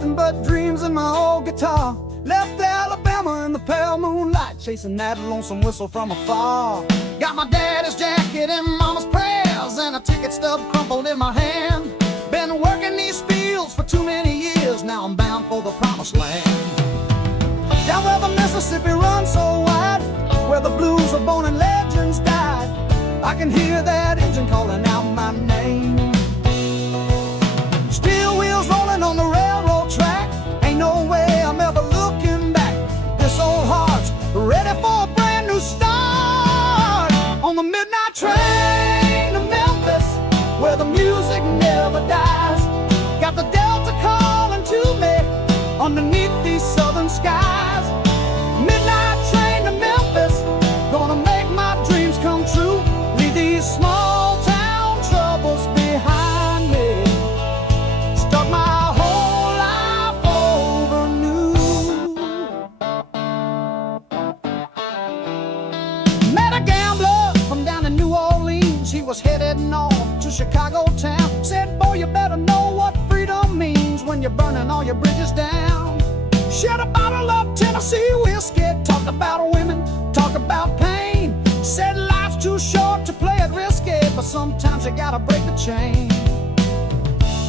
nothing but dreams in my old guitar. Left Alabama in the pale moonlight, chasing that lonesome whistle from afar. Got my daddy's jacket and mama's prayers, and a ticket stub crumpled in my hand. Been working these fields for too many years, now I'm bound for the promised land. Down where the Mississippi runs so wide, where the blues are born and legends died, I can hear that engine calling out my name. Steel wheels rolling on the railroad track, ain't no way I'm ever looking back. This old heart's ready for a brand new start. On the midnight train to Memphis, where the music never dies. Got the Delta calling to me underneath these southern skies. Midnight train to Memphis, gonna make my dreams come true. Leave these small town troubles behind me. Start my whole life over new. Met a gambler from down in New Orleans. He was headed north to Chicago town. Said, boy, you better know what freedom means when you're burning all your bridges down. Shared a bottle of Tennessee whiskey, talked about women, talked about pain. Said life's too short to play it risky, but sometimes you gotta break the chain.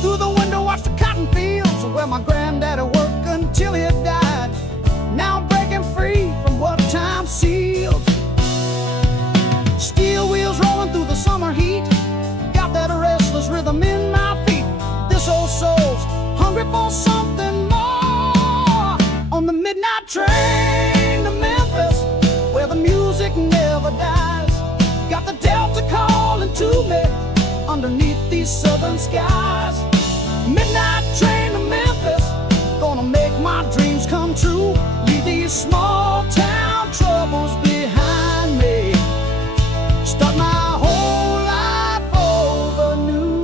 Through the window watched the cotton fields, where my granddaddy worked until he died. Now I'm breaking free from what time sealed. Steel wheels rolling through the summer heat, got that restless rhythm in my feet. This old soul's hungry for something more. On the midnight train to Memphis, where the music never dies. Got the Delta calling to me underneath these southern skies. Midnight train to Memphis, gonna make my dreams come true. Leave these small town troubles behind me. Start my whole life over new.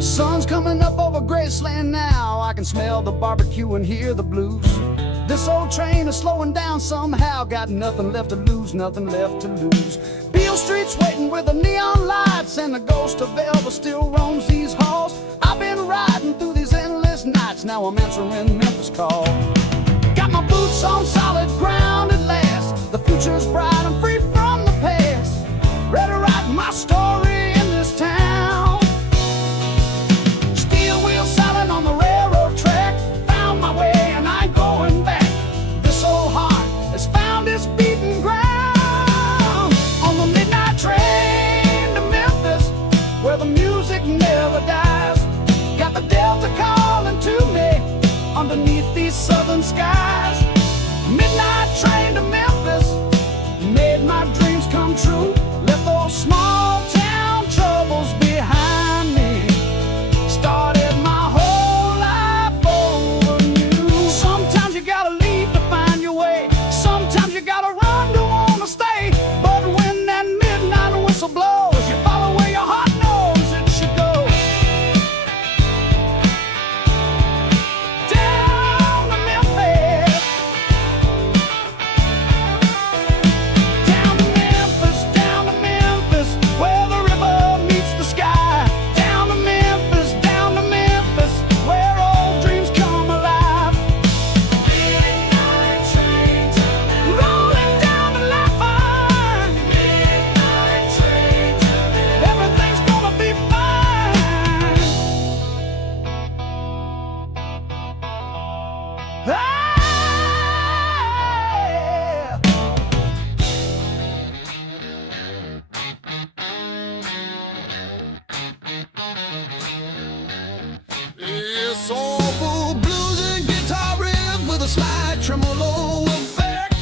Sun's coming up over Graceland now. I can smell the barbecue and hear the blues. This old train is slowing down somehow. Got nothing left to lose, nothing left to lose. Beale Street's waiting with the neon lights, and the ghost of Elvis still roams these halls. I've been riding through these endless nights, now I'm answering Memphis call. Got my boots on solid ground at last. The future's bright, I'm free from the past. Ready to write my story in this town. Silent on the railroad track, found my way and I ain't going back. This old heart has found its beating ground. On the midnight train to Memphis, where the music never dies. Got the Delta calling to me underneath these southern skies. Midnight train to Memphis, made my dreams come true. Left those small town troubles behind me. Started my whole life over new. Sometimes you gotta leave to find your way. Sometimes you gotta run to wanna stay. But when that midnight whistle blows, you follow where your heart knows it should go. Down to Memphis. Down to Memphis, where the river meets the sky. Down to Memphis, where old dreams come alive. Midnight train to Memphis, rolling down the line. Midnight train to Memphis, everything's gonna be fine. Ah! Yeah, soulful blues and guitar riff with a slight tremolo effect.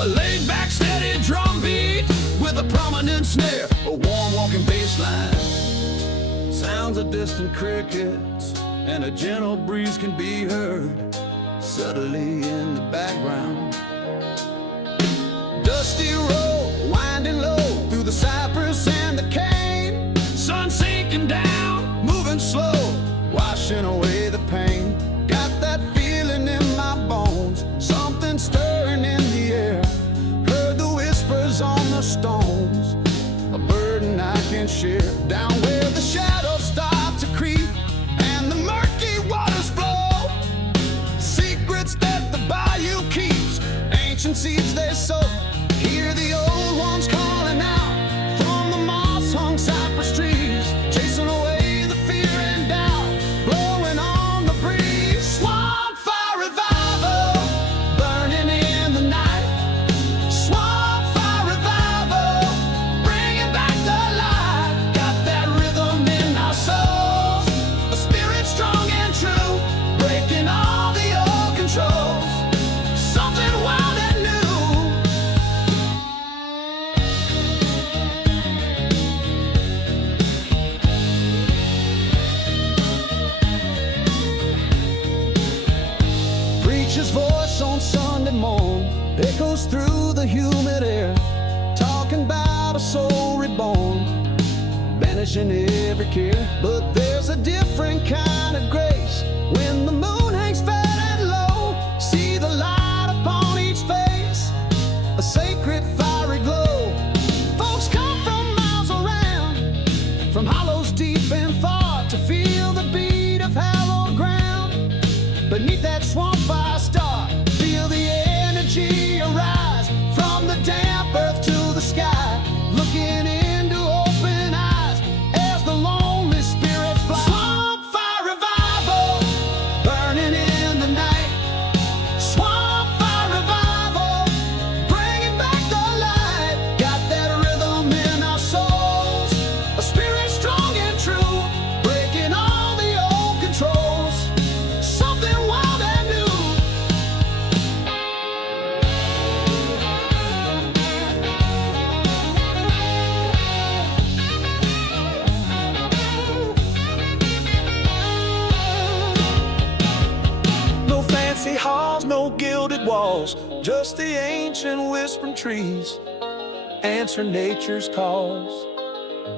A laid-back, steady drum beat with a prominent snare, a warm walking bass line. Sounds of distant crickets and a gentle breeze can be heard subtly in the background. dusty road, winding low through the cypress and the cane. Sun sinking down, moving slow, washing away the pain. Got that feeling in my bones, something stirring in the air. Heard the whispers on the stones, a burden I can share. Down where the shadows start to creep and the murky waters flow, secrets that the bayou keeps, ancient seeds they sow. Hear the old ones calling out from the moss-hung cypress trees, chasing away the fear and doubt, blowing on the breeze. Swampfire revival, burning in the night. Swampfire revival, bringing back the light. Got that rhythm in our souls, a spirit strong and true, breaking all the old controls. Something wild and new. Preacher's voice on Sunday morn echoes through the humid air, talking about a soul reborn, banishing every care. But there's a different kind of grace when the moon hangs fat and low. See the light upon each face, a sacred fiery glow. Folks come from miles around, from hollows deep and far, to feel the beat of hallowed ground. Beneath that swamp fire star, feel the energy arise from the damp earth to the sky, looking into open eyes as the lonely spirits fly. Swampfire revival, burning in the night. Swampfire revival, bringing back the light. Got that rhythm in our souls, a spirit strong and true, breaking all the old controls. Something wild and new. No fancy halls, no gilded walls, just the ancient whispering trees, answer nature's calls,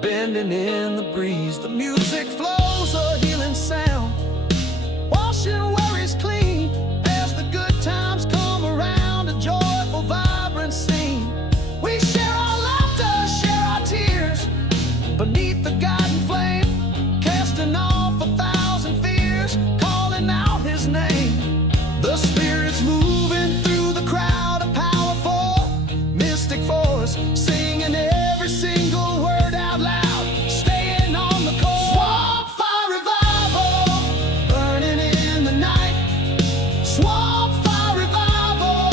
bending in the breeze. The music flows, a healing sound, washing worries clean as the good times come around. A joyful, vibrant scene. We share our laughter, share our tears beneath the guiding flame, casting off 1,000 fears, calling out his name. The spirit's moving through the crowd, a powerful, mystic force, singing every single word out loud, staying on the course. Swampfire revival, burning in the night. Swampfire revival,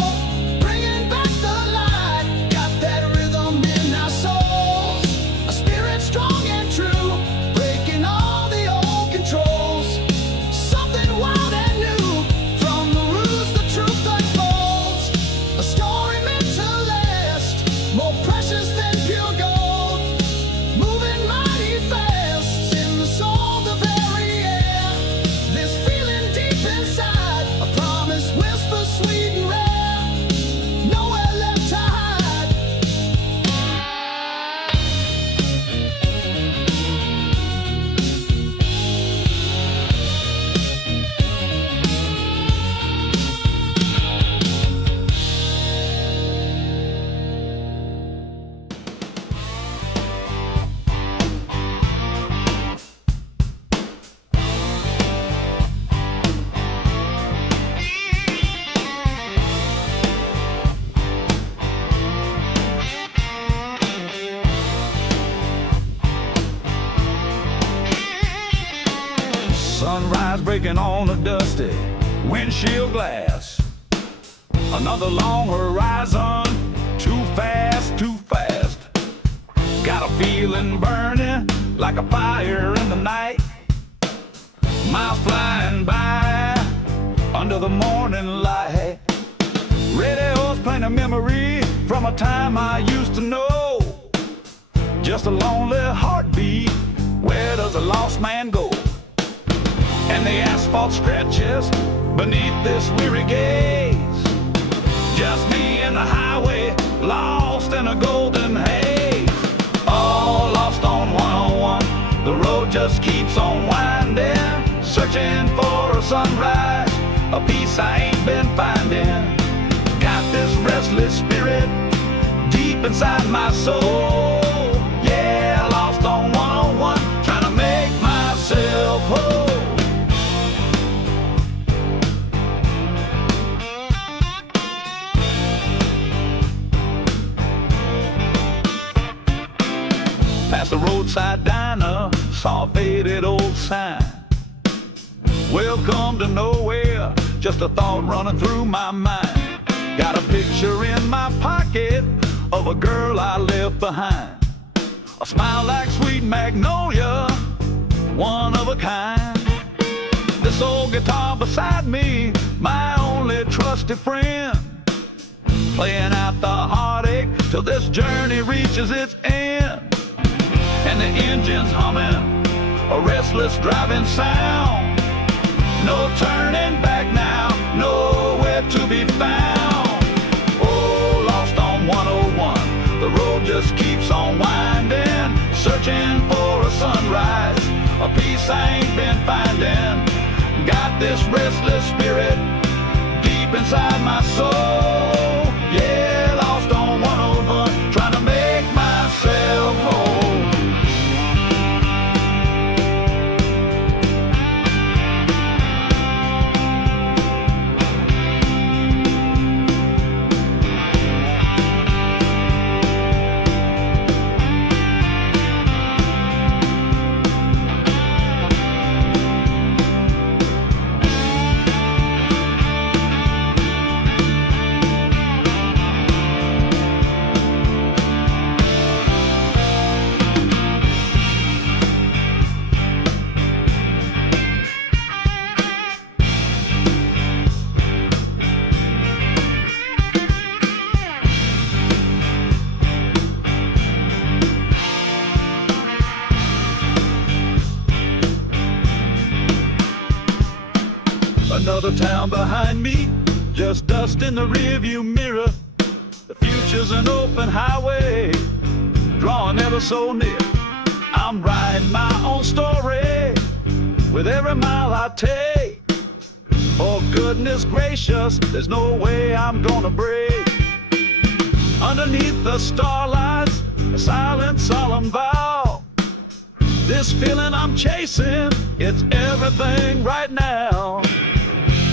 bringing back the light. Got that rhythm in our souls, a spirit strong and true, breaking all the old controls. Something wild and new, from the roots the truth unfolds, a story meant to last, more precious than pure gold, moving mighty fast in the soul, the very air. This feeling deep inside, a promise whisper sweet and rare, nowhere left to hide. Sunrise breaking on the dusty windshield glass. Another long horizon, too fast, too fast. Got a feeling burning like a fire in the night. Miles flying by under the morning light. Radio's playing a memory from a time I used to know. Just a lonely heartbeat, where does a lost man go? And the asphalt stretches beneath this weary gaze. Just me and the highway, lost in a golden haze. All lost on 101, the road just keeps on winding. Searching for a sunrise, a peace I ain't been finding. Got this restless spirit deep inside my soul. Yeah, lost on 101, trying to make myself whole. Past the roadside diner, saw a faded old sign. Welcome to nowhere, just a thought running through my mind. Got a picture in my pocket of a girl I left behind. A smile like sweet magnolia, one of a kind. This old guitar beside me, my only trusted friend. Playing out the heartache till this journey reaches its end. And the engine's humming, a restless driving sound. No turning back now, nowhere to be found. Oh, lost on 101, the road just keeps on winding. Searching for a sunrise, a peace I ain't been finding. Got this restless spirit deep inside my soul. Yeah, lost on 101, trying to make myself whole. Another town behind me, just dust in the rearview mirror. The future's an open highway, drawing ever so near. I'm writing my own story with every mile I take. For goodness gracious, there's no way I'm gonna break. Underneath the starlights, a silent, solemn vow. This feeling I'm chasing, it's everything right now.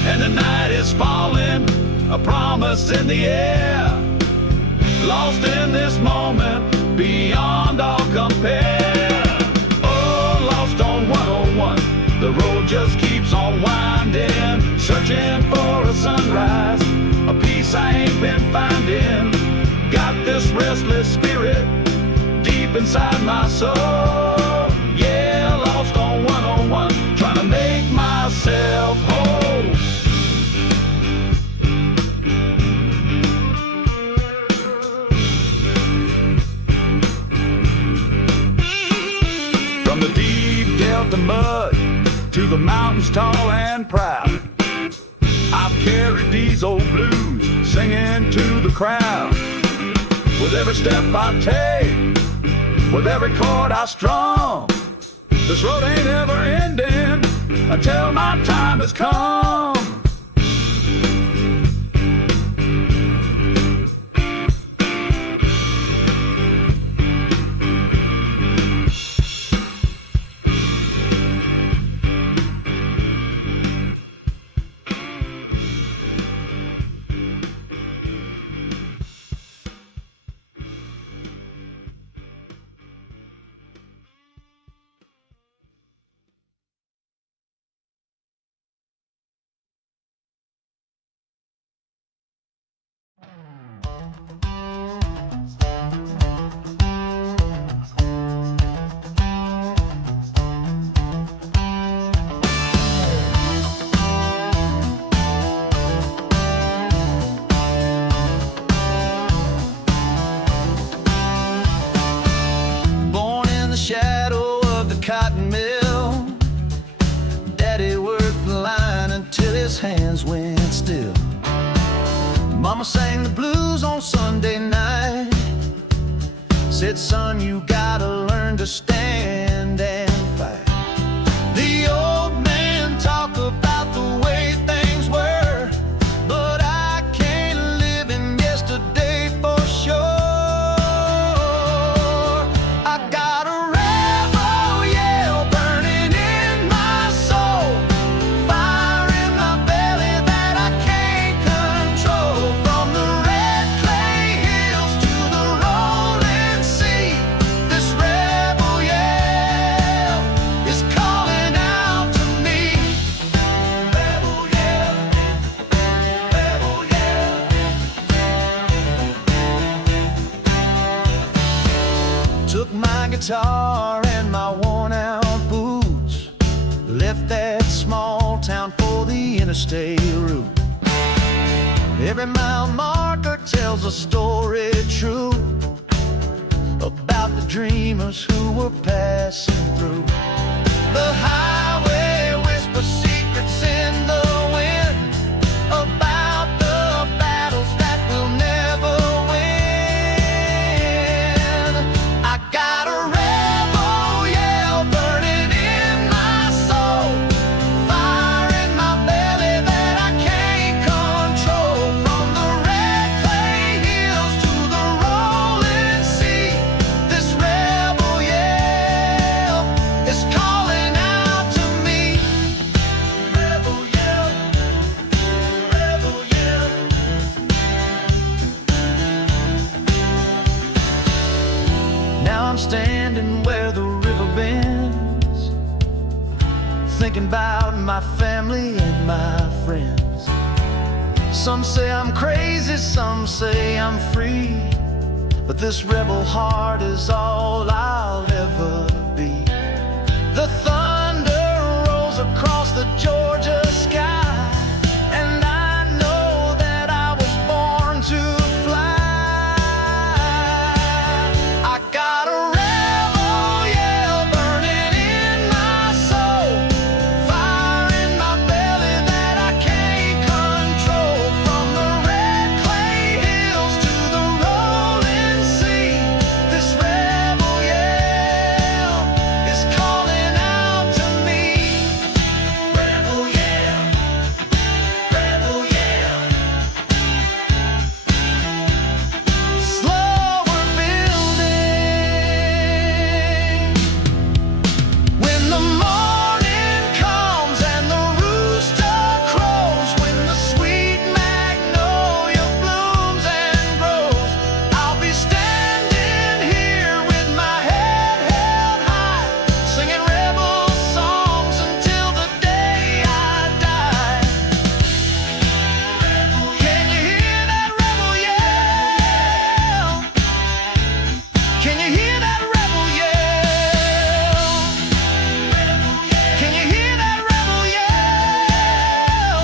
And the night is falling, a promise in the air. Lost in this moment, beyond all compare. Oh, lost on 101, the road just keeps on winding. Searching for a sunrise, a peace I ain't been finding. Got this restless spirit deep inside my soul. Yeah, lost on 101, trying to make myself whole. From the deep delta mud to the mountains tall and proud, I've carried these old blues singing to the crowd. With every step I take, with every chord I strum, this road ain't ever ending until my time has come. Mama sang the blues on Sunday night. Said, son, you gotta learn to stand and fight. The old man talked about the way things were, but I can't live in yesterday for sure. I got a rebel yell burning in my soul, fire in my belly that I can't control. From the red clay hills to the rolling sea, this rebel yell is calling out to me. Rebel yell, rebel yell. Took my guitar and my worn-out boots, left that small town for the interstate route. Every mile marker tells a story true about the dreamers who were passing through. The highway whispers secrets in the wind about the battles that we'll never win. I got a rebel yell burning in my soul, fire in my belly that I can't control. From the red clay hills to the rolling sea, this rebel yell is calling out to me. Rebel yell, rebel yell. Now I'm standing where the river bends, thinking about my family and my friends. Some say I'm crazy, some say I'm free, but this rebel heart is all I'll ever be. The thunder rolls across the Georgia sky, and I know that I was born to fly. I got a rebel yell burning in my soul, fire in my belly that I can't control. From the red clay hills to the rolling sea, this rebel yell is calling out to me. Rebel yell, rebel yell. Slower building. When the morning comes and the rooster crows, when the sweet magnolia blooms and grows, I'll be standing here with my head held high, singing rebel songs until the day I die. Can you hear that rebel yell? Can you hear that rebel yell? Can you hear that rebel yell?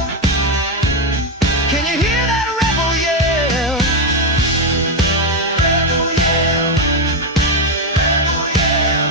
Can you hear that rebel yell? Rebel yell, rebel yell.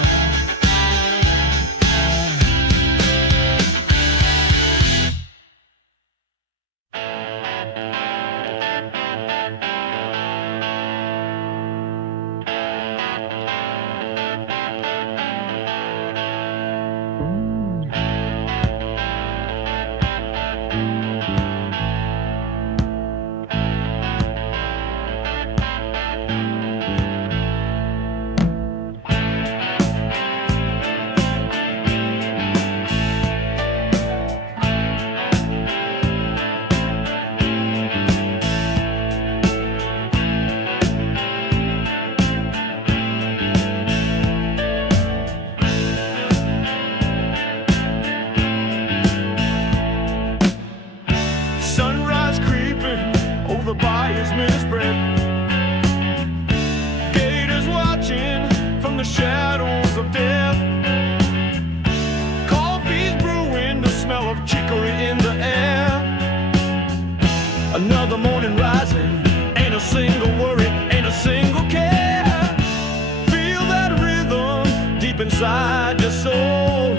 Sunrise creeping over by his misbreath, gators watching from the shadows of death, coffee's brewing, the smell of chicory in the air. Another morning rising, ain't a single worry, ain't a single care. Feel that rhythm deep inside your soul.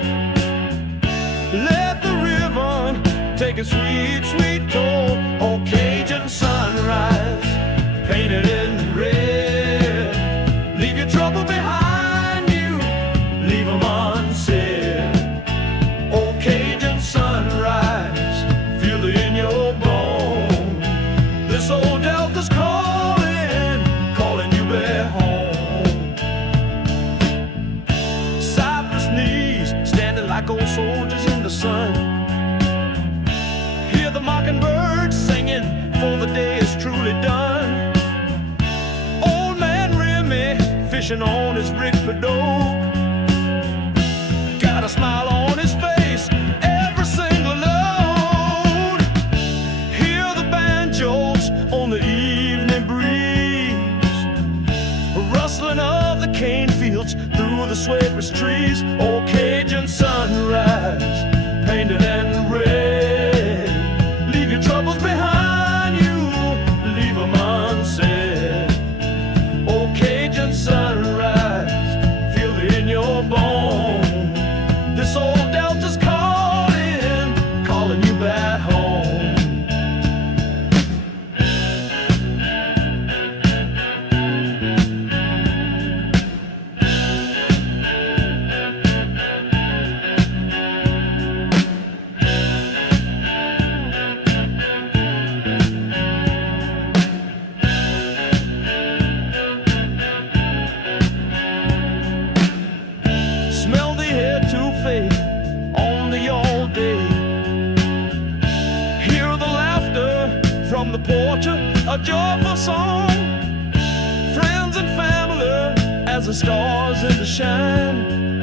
Let the river take a sweet, sweet toll. Oh, Cajun sunrise, painted in red. Leave your trouble behind you, leave them unsaid. Oh, Cajun sunrise, feel it in your bones. This old Delta's calling, calling you back home. Cypress knees, standing like old soldiers in the sun. Hear the mockingbirds singing, for the day is truly done. Old man Remy fishing on his rig for dope, got a smile on his face every single load. Hear the banjos on the evening breeze, rustling of the cane fields through the cypress trees. Oh, Cajun sunrise, painted in red. Leave your troubles behind you, leave them unsaid. Oh, Cajun sunrise, feel it in your bones. This old Delta's calling, calling you back home. Smell the air to fade on the all day. Hear the laughter from the porch, a joyful song. Friends and family as the stars in the shine.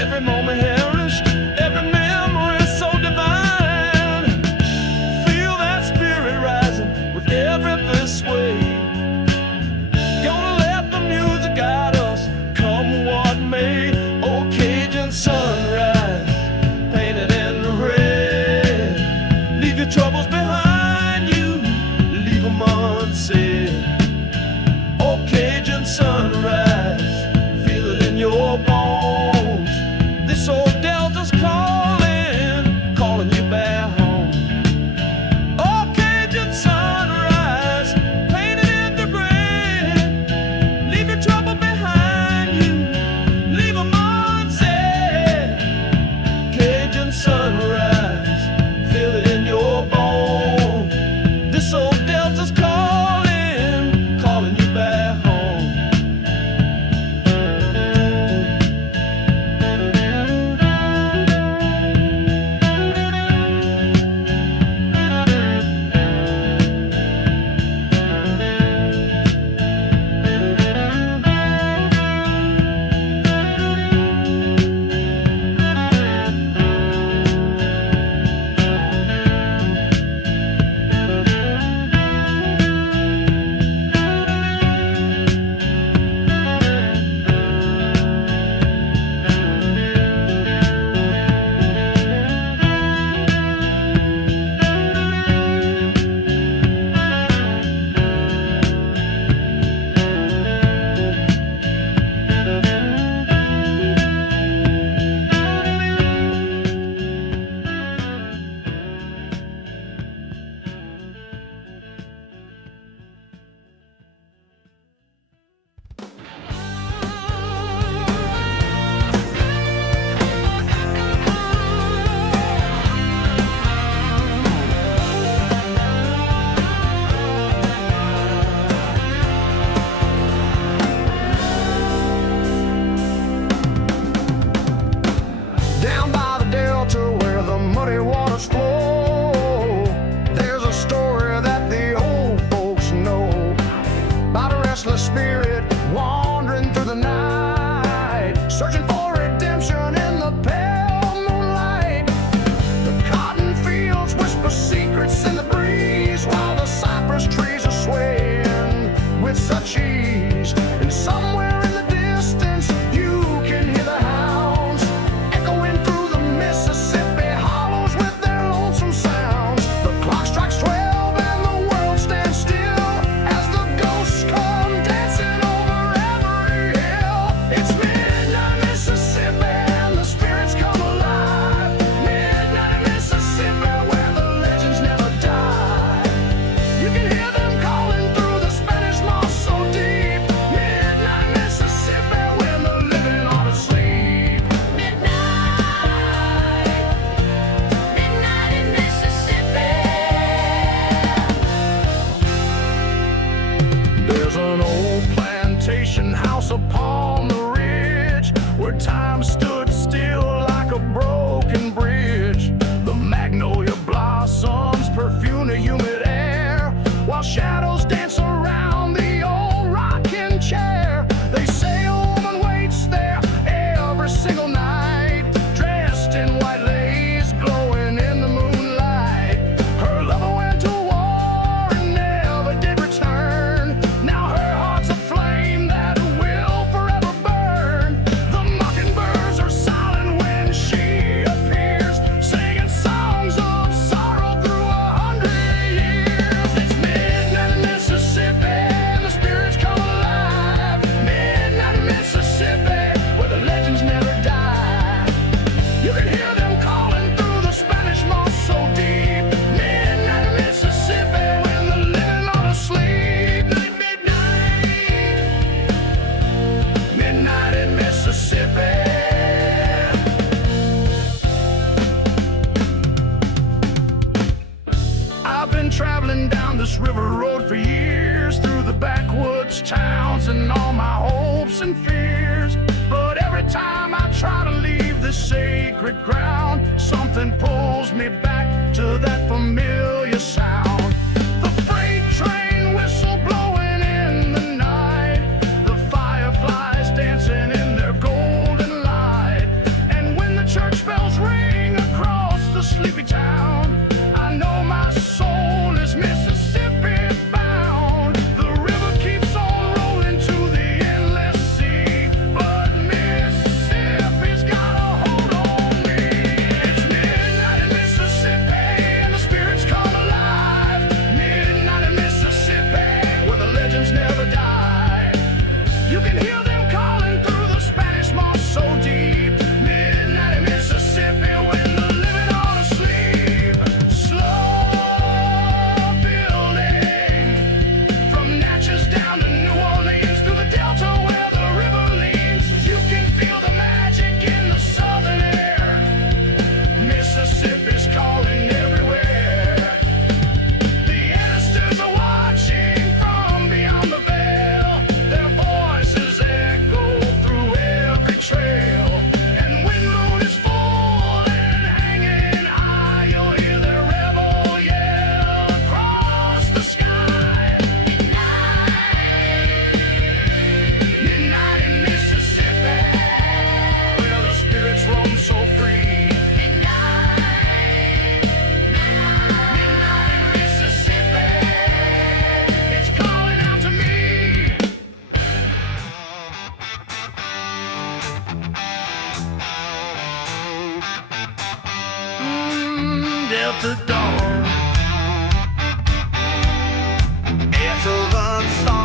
Every moment cherished, every memory so divine. Feel that spirit rising with every fist sway. Gonna let the music guide us, come what may. Oh, Cajun sunrise, painted in red. Leave your troubles behind you, leave them unsaid. Oh, Cajun sunrise, feel it in your hopes and fears. But every time I try to leave this sacred ground, something pulls me back to that familiar sound. The freight train whistle blowing in the night, the fireflies dancing in their golden light. And when the church bells ring across the sleepy town, I know my soul is Mississippi bound. The river keeps on rolling to the endless sea, but Mississippi's got a hold on me. It's midnight in Mississippi and the spirits come alive. Midnight in Mississippi where the legends never die. You can hear them calling through the Spanish moss so deep. Midnight in Mississippi when the living are asleep. Slow building from Natchez down to New Orleans, through the Delta where the river leans. You can feel the magic in the southern air. Mississippi's calling everywhere. The Annisters are watching from beyond the veil. Their voices echo through every trail. And when the moon is full and hanging high, you'll hear their rebel yell across the sky. Midnight in Mississippi, where the spirits roam so free. Midnight in Mississippi, it's calling out to me. Delta Dawn, it's a love song.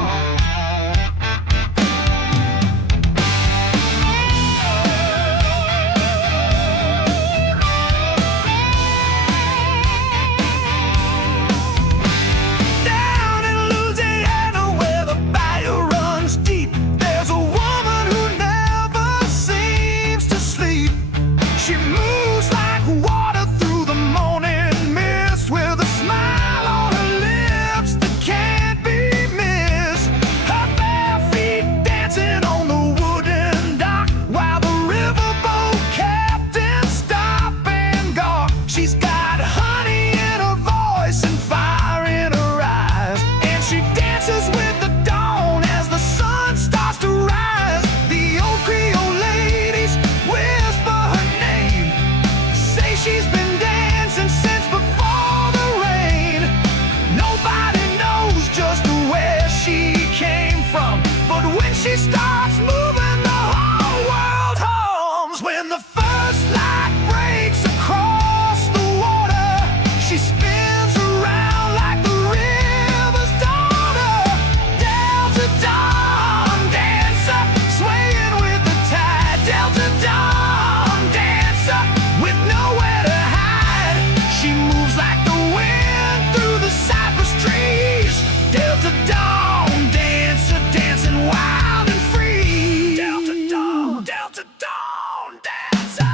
Down in Louisiana where the bayou runs deep, there's a woman who never seems to sleep. She moves like water through the morning mist, with a smile on her lips that can't be missed. Her bare feet dancing on the wooden dock, while the riverboat captain stop and gawk. She's got honey in her voice and fire in her eyes, and she dances with the dawn as the sun starts to rise. The old Creole ladies whisper her name, say she's been dancing since before the rain. Nobody knows just where she came from, but when she starts moving, the whole world hums. When the first light breaks across the water, she spins around like the river's daughter. Delta Dawn dancer, swaying with the tide. Delta Dawn dancer with nowhere to hide. She moves like the wind through the cypress trees. Delta Dawn dancer, dancing wild and free. Delta Dawn dancer.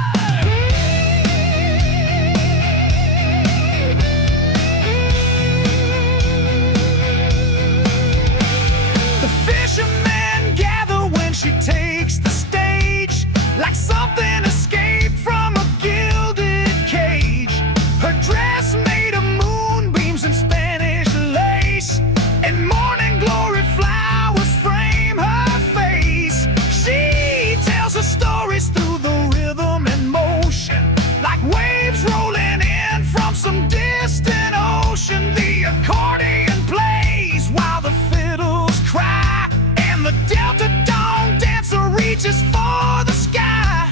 The fishermen gather when she takes the stage, like something escaped from a gilded cage. Her dress made of moonbeams and Spanish lace, and morning glory flowers frame her face. She tells her stories through the rhythm and motion, like waves rolling in from some distant ocean. The accordion plays while the fiddles cry, and the Delta Dawn dancer reaches for the sky.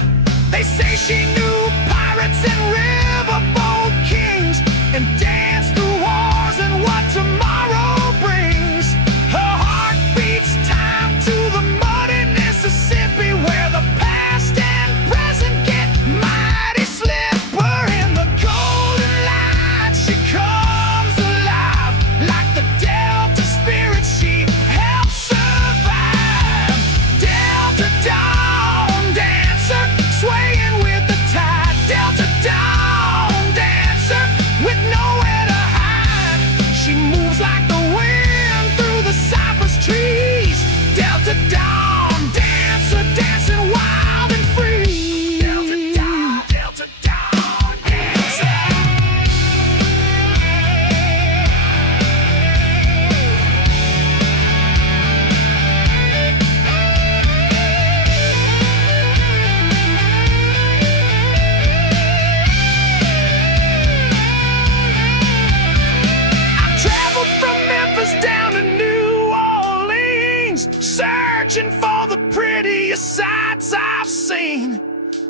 They say she knew pirates and riverboat kings, and danced through wars and what tomorrow brings. Her heart beats time to the muddy Mississippi, where the past and present get mighty slippery. In the golden light, she comes alive, like the Delta spirit she helps survive. Delta Dawn dancer, swaying with the tide.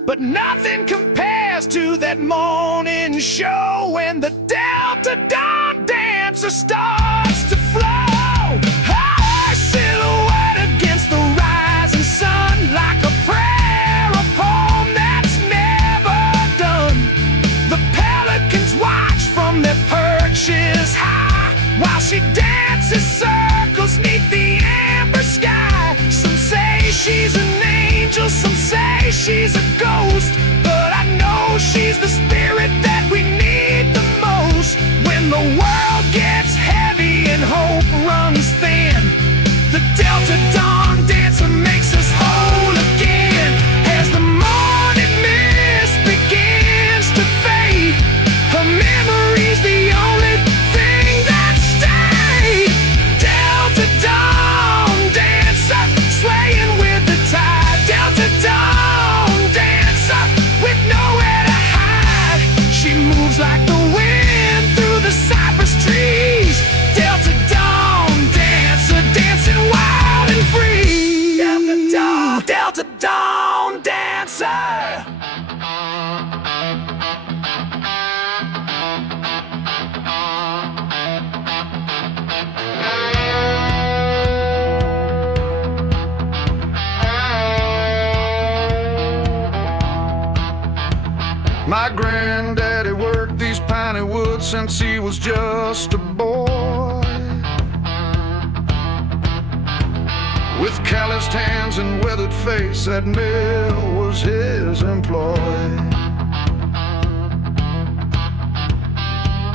but nothing compares to that morning show when the Delta Dawn dancer starts to flow. Her silhouette against the rising sun, like a prayer, a poem that's never done. The pelicans watch from their perches high while she dances circles neath the amber sky. Some say she's an angel, some say she's a ghost, but I know she's the spirit that we need the most. When the world gets heavy and hope runs thin, the Delta Dawn dancer makes us whole again. As the morning mist begins to fade, her memory's the only thing that stayed. Delta Dawn dancer, swaying with the tide. Delta Dawn dancer, with nowhere to hide. She moves like the wind through the cypress trees. Delta Dawn dancer, dancing wild and free. Delta Dawn dancer. My granddaddy worked these piney woods since he was just a boy. With calloused hands and weathered face, that mill was his employ.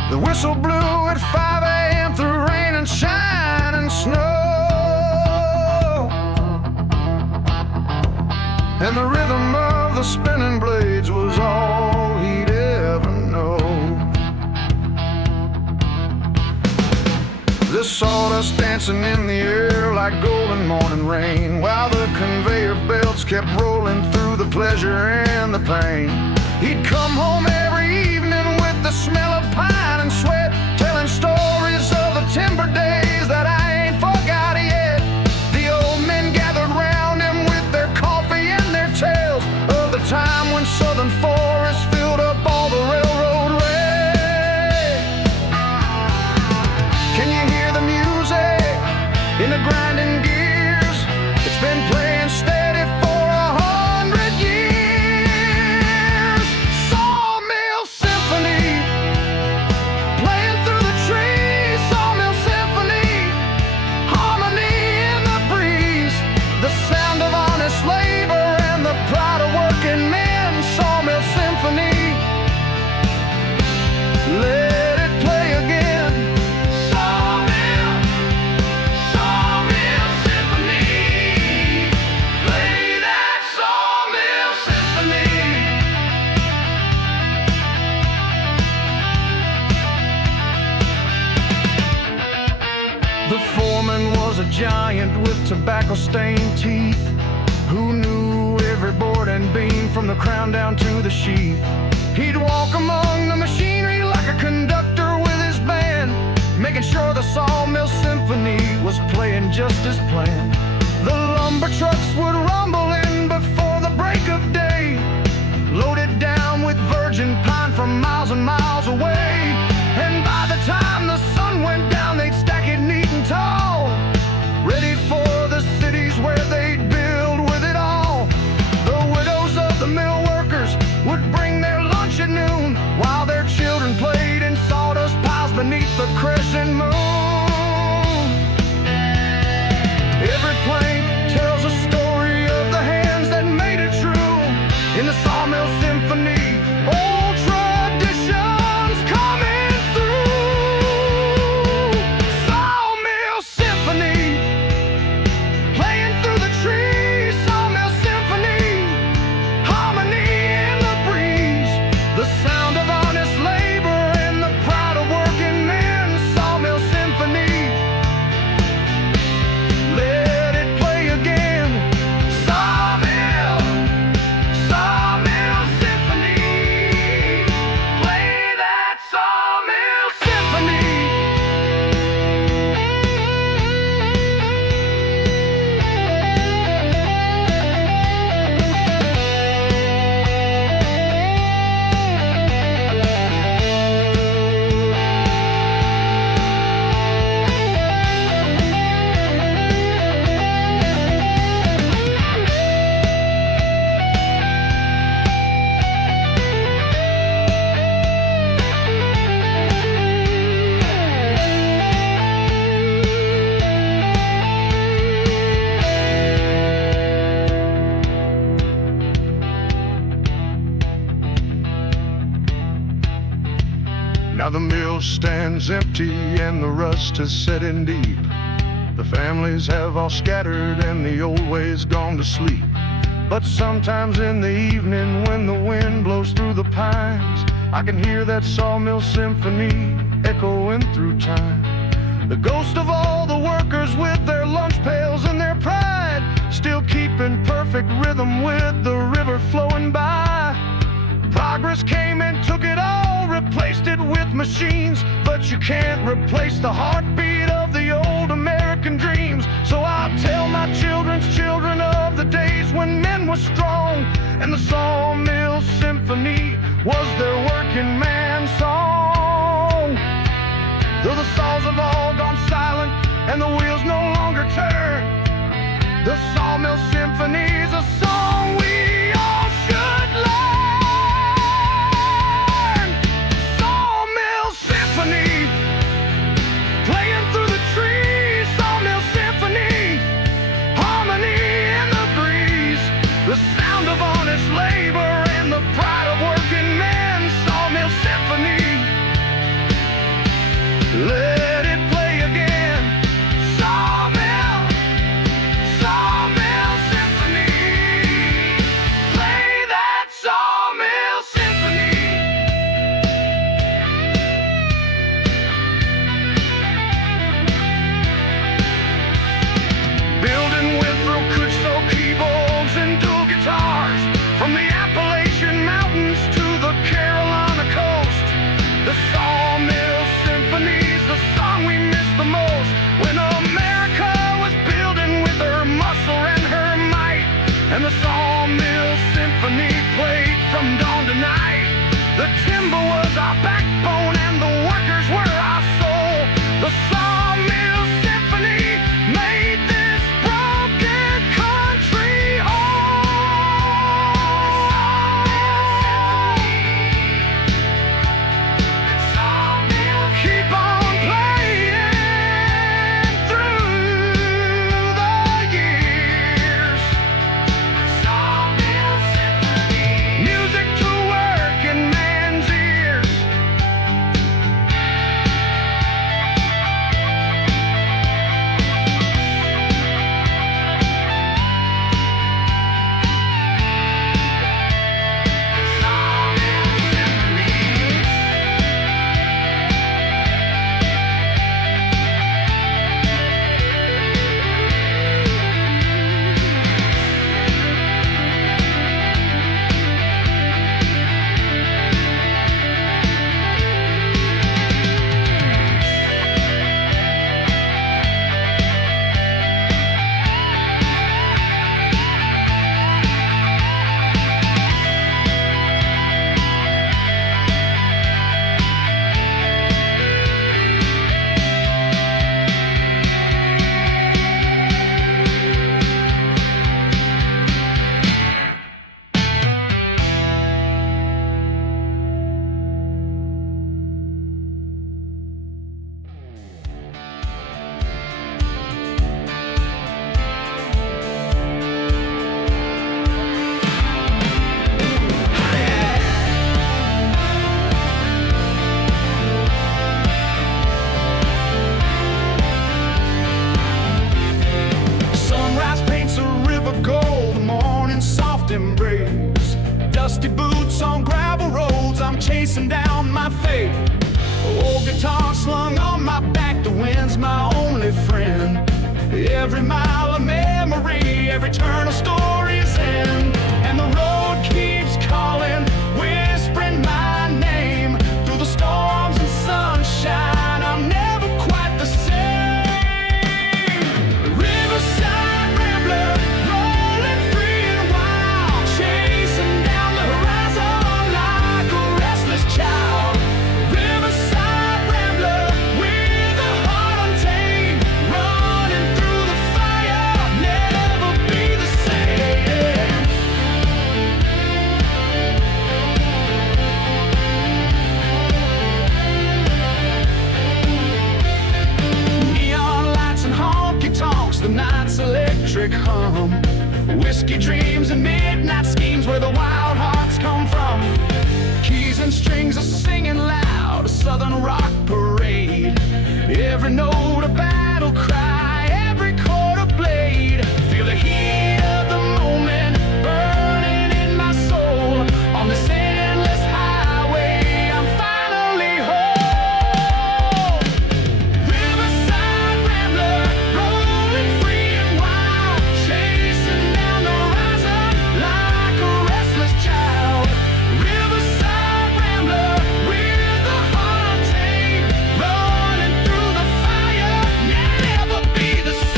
The whistle blew at 5 a.m. through rain and shine and snow, and the rhythm of the spinning blades was all he'd ever know. The sawdust dancing in the air like golden morning rain, while the conveyor belts kept rolling through the pleasure and the pain. He'd come home every evening with the smell of pine and sweat, telling stories of the timber days that I ain't forgot yet. The old men gathered round him with their coffee and their tales of the time when southern forests filled up all the railroad rails. Can you hear the music in the grinding gears? It's been playing steady for 100 years. Sawmill Symphony, playing through the trees. Sawmill Symphony, harmony in the breeze, the sound of honest labor and the pride of working men. Sawmill Symphony, let it play again. Sawmill Symphony, play that Sawmill Symphony. The foreman was a giant with tobacco-stained teeth, who knew every board and beam from the crown down to the sheath. He'd walk among the machinery like a conductor with his band, making sure the Sawmill Symphony was playing just as planned. The lumber trucks would rumble in before the break of day, loaded down with virgin pine from miles and miles away. And by the time the sun went down, they'd stack it neat and tall, ready for the cities where they'd build with it all. The widows of the mill workers would bring their lunch at noon, while their children played in sawdust piles beneath the crescent moon. Every plank tells a story of the hands that made it true. In the Sawmill Symphony, old traditions coming through. Sawmill Symphony, playing through the trees. Sawmill Symphony, harmony in the breeze, the sound of honest labor and the pride of working men. Sawmill Symphony, let it play again. Sawmill Symphony. Now the mill stands empty and the rust has set in deep. The families have all scattered and the old ways gone to sleep. But sometimes in the evening when the wind blows through the pines, I can hear that Sawmill Symphony echoing through time. The ghost of all the workers with their lunch pails and their pride, still keeping perfect rhythm with the river flowing by. Progress came and took it all, replaced it with machines, but you can't replace the heartbeat of the old American dreams. So I'll tell my children's children of the days when men were strong, and the Sawmill Symphony was their working man's song. Though the saws have all gone silent and the wheels no longer turn, the Sawmill Symphony's a song we all should learn. Sawmill Symphony, playing through the trees. Sawmill Symphony, harmony in the breeze, the sound of honest labor and the pride of working men. Sawmill Symphony, let it play again. Sawmill, Sawmill Symphony, play that Sawmill Symphony. Building with Rokucho keyboards and dual guitars, from the Appalachian Mountains to the Carolina coast, the Sawmill Symphony's the song we miss the most. When America was building with her muscle and her might, and the Sawmill Symphony played from dawn to night. The timber was our backbone and the workers were our soul. The Sawmill Symphony made this broken country whole. Keep on playing through the years. Sawmill Symphony, music to working man's ears. Sunrise paints a river gold, the morning soft embrace. Dusty boots on gravel roads, I'm chasing down my fate. Old guitar slung on my back, the wind's my only friend. Every mile a memory, every turn a story's end. And the road keeps calling, whispering my name. Through the storms and sunshine, I'm never quite the same. Riverside Rambler, rolling free and wild, chasing down the horizon like a restless child. Riverside Rambler, with a heart untamed, running through the fire, never be the same. Neon lights and honky tonks, the night's electric hum. Whiskey dreams and midnight schemes, where the wild hearts come from. Keys and strings are singing loud, a southern Southern rock parade. Every note a battle cry, every chord a blade. Feel the heat of the moment burning in my soul. On this endless highway, I'm finally home. Riverside Rambler, rolling free and wild, chasing down the horizon like a restless child. Riverside Rambler, with a heart untamed, running through the fire, never be the same.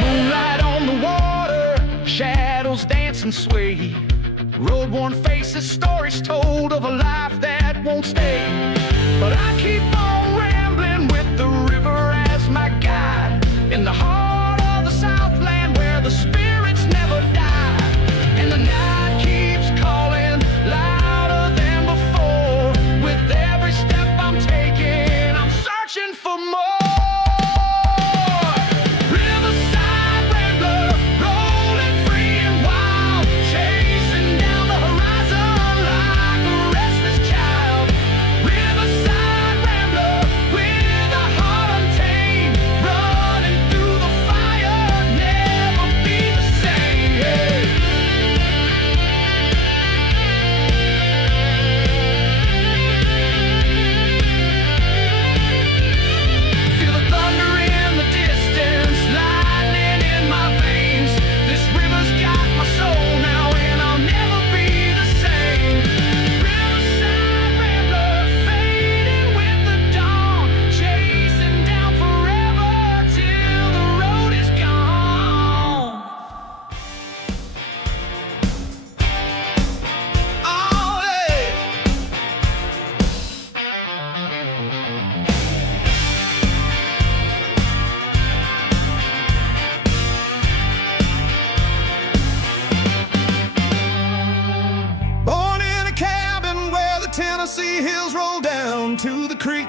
Moonlight on the water, shadows dance and sway. Road-worn faces, stories told of a life that won't stay. But I keep on rambling with the river as my guide. In the heart of the Southland where the spirits never die. And the night keeps calling louder than before. With every step I'm taking, I'm searching for more. Riverside Rambler, rolling free and wild, chasing down the horizon like a restless child. Riverside Rambler, with a heart untamed, running through the fire, never be the same. Feel the thunder in the distance, lightning in my veins. This river's got my soul now, and I'll never be the same. Riverside Rambler, fading with the dawn, chasing down forever till the road is gone. Oh, yeah. Born in a cabin where the Tennessee hills roll down to the creek,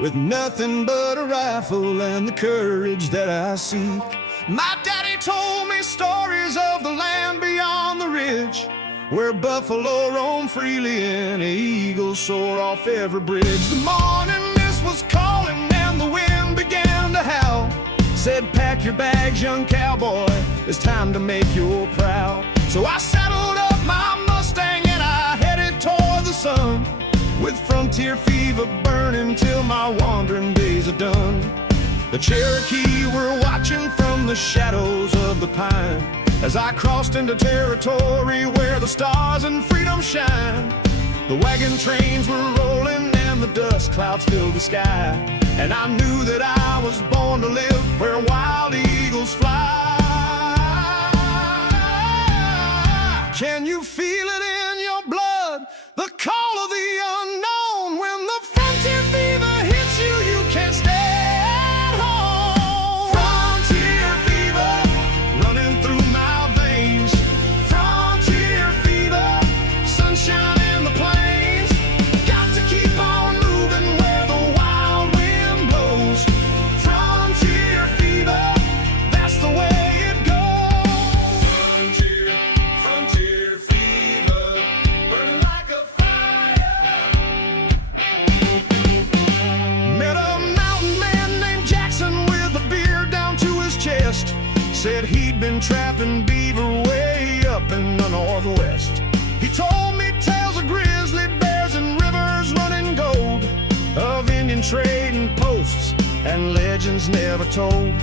with nothing but a rifle and the courage that I seek. My daddy told me stories of the land beyond the ridge, where buffalo roam freely and eagles soar off every bridge. The morning mist was calling and the wind began to howl. Said, pack your bags, young cowboy, it's time to make your prow. So I saddled up my Mustang and I headed toward the sun, with frontier fever burning till my wandering days are done. The Cherokee were watching from the shadows of the pine, as I crossed into territory where the stars and freedom shine. The wagon trains were rolling and the dust clouds filled the sky, and I knew that I was born to live where wild eagles fly. Can you feel it in your blood? The call of the unknown. When the frontier fever hits you, you can't stay at home. Frontier fever running through my veins. Frontier fever, sunshine in the plains. Got to keep on moving where the wild wind blows. Frontier fever, that's the way it goes. Frontier fever, burning like a fire. Met a mountain man named Jackson with a beard down to his chest. Said he'd been trapping beaver way up in the northwest. He told me tales of grizzly bears and rivers running gold, of Indian trading posts and legends never told.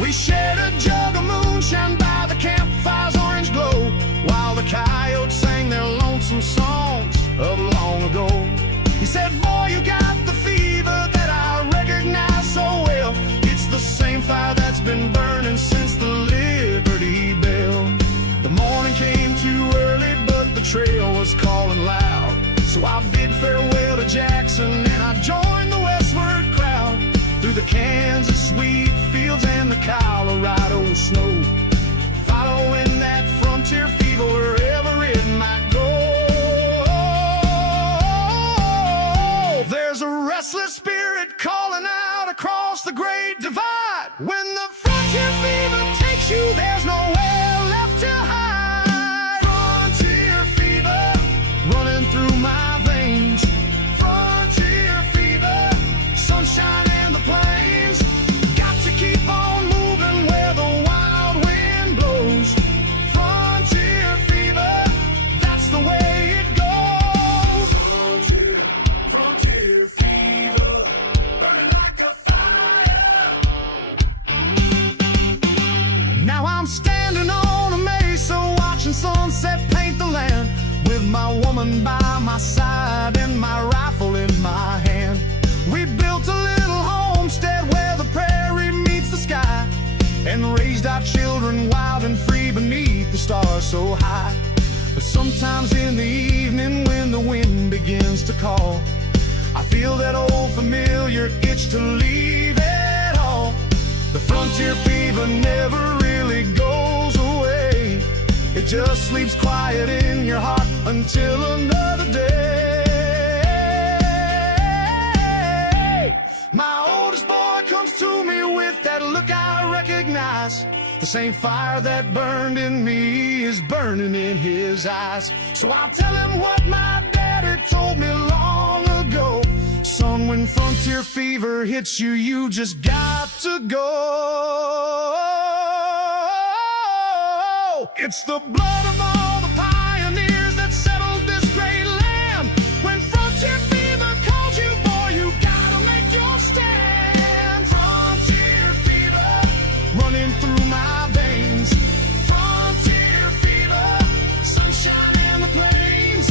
We shared a jug of moonshine by the campfire's orange glow, while the coyotes sang their lonesome songs of long ago. He said, boy, you got the fever that I recognize so well. It's the same fire that's been burning since the Liberty Bell. The morning came too early, but the trail was calling loud. So I bid farewell to Jackson and I joined the westward crowd, through the Kansas wheat fields and the Colorado snow, following that frontier fever wherever it might go. There's a restless spirit calling out across the great divide. When the frontier fever sunshine and the plains. Got to keep on moving where the wild wind blows. Frontier fever, that's the way it goes. Frontier fever, burning like a fire. Now I'm standing on a mesa, watching sunset paint the land, with my woman by my side and my rifle in my hand. We built a little homestead where the prairie meets the sky, and raised our children wild and free beneath the stars so high. But sometimes in the evening when the wind begins to call, I feel that old familiar itch to leave it all. The frontier fever never really goes away. It just sleeps quiet in your heart until another day. My oldest boy comes to me with that look I recognize. The same fire that burned in me is burning in his eyes. So I'll tell him what my daddy told me long ago. Son, when frontier fever hits you, you just got to go. It's the blood of all the pioneers that settled this great land. When frontier fever calls you, boy, you gotta make your stand. Frontier fever running through my veins. Frontier fever, sunshine and the plains.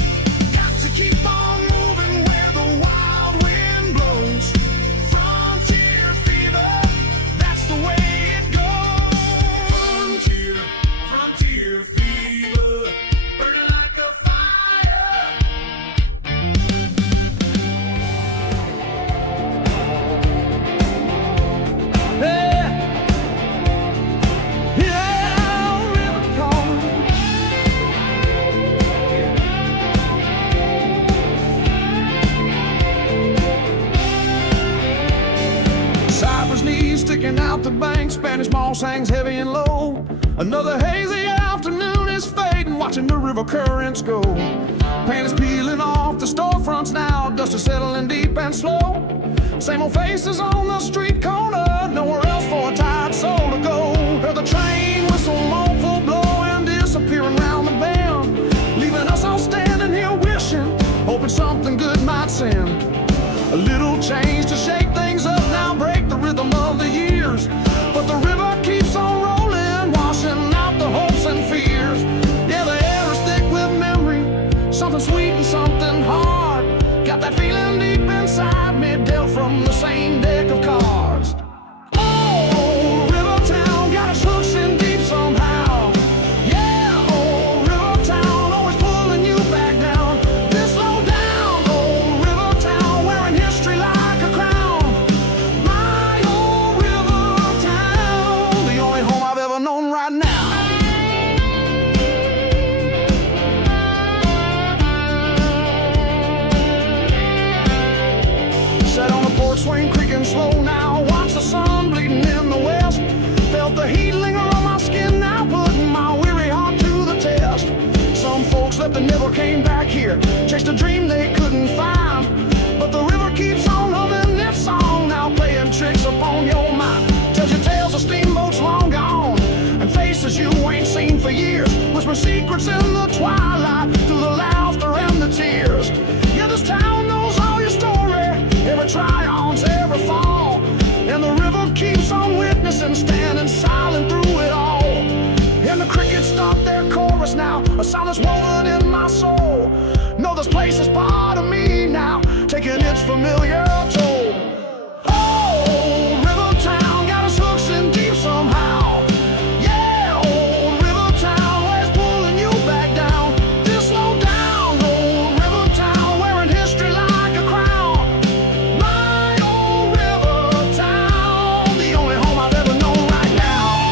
Got to keep on moving where the wild wind blows. Frontier fever, that's the way it goes. Frontier fever, burning like a fire. Cypress knees sticking out the bank, Spanish moss hangs heavy and low. Another hazy afternoon is fading, watching the river currents go. Paint is peeling off the storefronts now, dust is settling deep and slow. Same old faces on the street corner, nowhere else for a tired soul to go. Hear the train whistle mournful blow and disappearing round the bend, leaving us all standing here wishing, hoping something good might send. A little change to shake things up now, break the rhythm of the years. But the river keeps on rolling, washing out the hopes and fears. Yeah, the air is thick with memory, something sweet and something hard. Got that feeling deep inside me, dealt from the same deck of cards. Oh, river town got its hooks in deep somehow. Yeah, oh, river town always pulling you back down. This low down, oh, river town wearing history like a crown. My old river town, the only home I've ever known right now. Sat on the porch swing, creaking slow now. Watch the sun bleeding in the west. Felt the heat linger on my skin now, putting my weary heart to the test. Some folks left and never came back here, chased a dream they couldn't find. But the river keeps on humming its song now, playing tricks upon your mind. Tells you tales of steamboats long gone, and faces you ain't seen for years. Whisper secrets in the twilight, through the laughter and the tears. Yeah, this town knows all your story, every triumphs, every fall. And the river keeps on witnessing, standing silent through it all. And the crickets stop their chorus now, a sound that's woven in my soul. Know this place is part of me now, taking its familiar toll. Oh, river town got its hooks in deep somehow. Yeah, old river town always pulling you back down. This low down, old river town wearing history like a crown. My old river town, the only home I've ever known right now.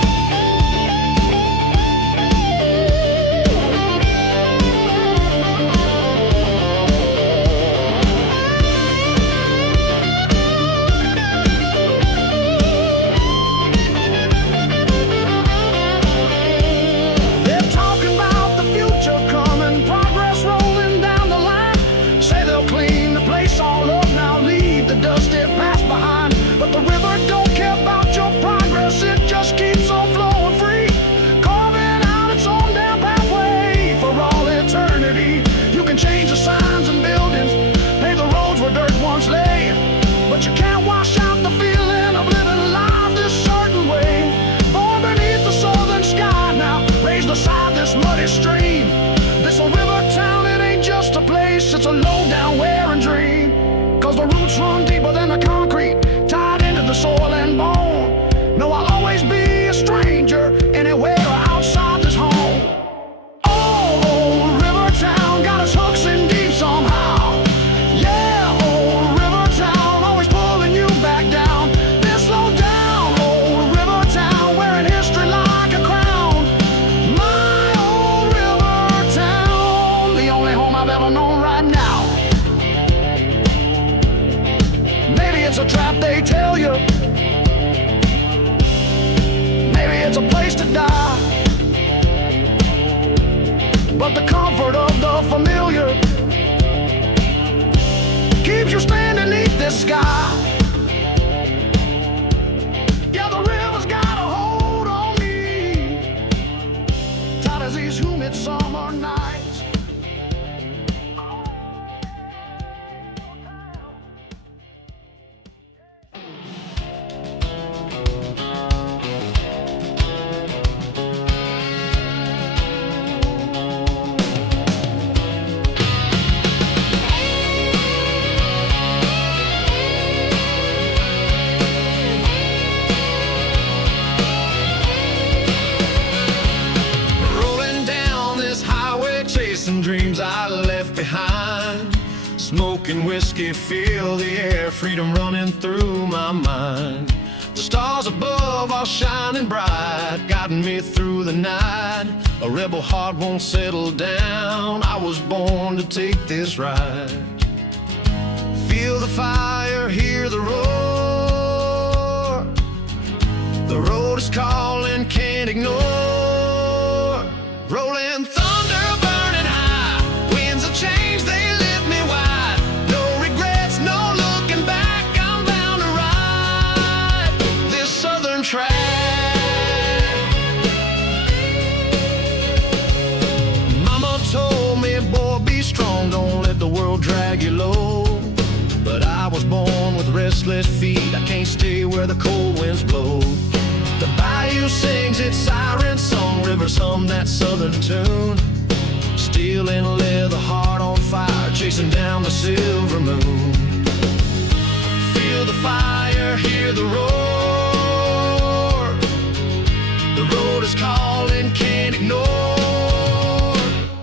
they tell you maybe it's a place to die, but the comfort of the familiar keeps you standing beneath this sky. Yeah, the river's got a hold on me, tight as these humid summer nights. Chasing dreams I left behind, smoking whiskey, feel the air, freedom running through my mind. The stars above are shining bright, guiding me through the night. A rebel heart won't settle down, I was born to take this ride. Feel the fire, hear the roar. The road is calling, can't ignore. Rolling thunder, burning high, winds of change, they lift me wide. No regrets, no looking back, I'm bound to ride this southern track. Mama told me, boy, be strong, don't let the world drag you low. But I was born with restless feet, I can't stay where the cold winds blow. The bayou sings its siren song, rivers hum that southern tune. Steel and leather, heart on fire, chasing down the silver moon. Feel the fire, hear the roar. The road is calling, can't ignore.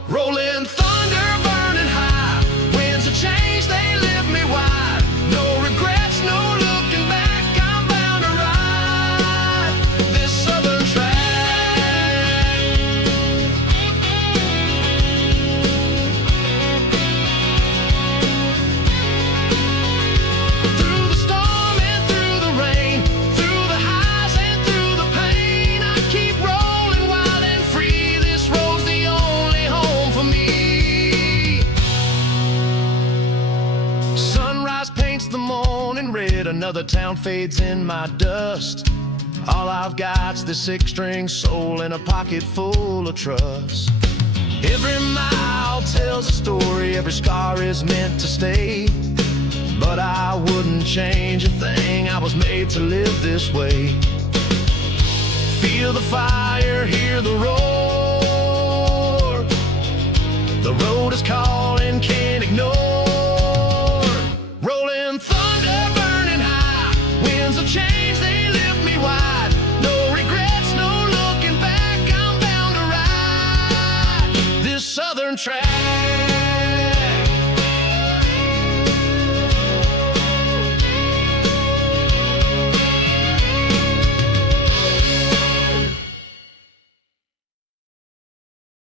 Rolling thunder, burning high, winds of change, they lift me wide. No regrets, no looking back, I'm bound to ride this southern track. Through the storm and through the rain, through the highs and through the pain, I keep rolling wild and free. This road's the only home for me. Sunrise paints the morning red, another town fades in my dust. All I've got's this six-string soul in a pocket full of trust. Every mile tells a story, every scar is meant to stay. But I wouldn't change a thing, I was made to live this way. Feel the fire, hear the roar. The road is calling, can't ignore. Rolling thunder, burning high, winds of change, they lift me wide. No regrets, no looking back, I'm bound to ride this southern track.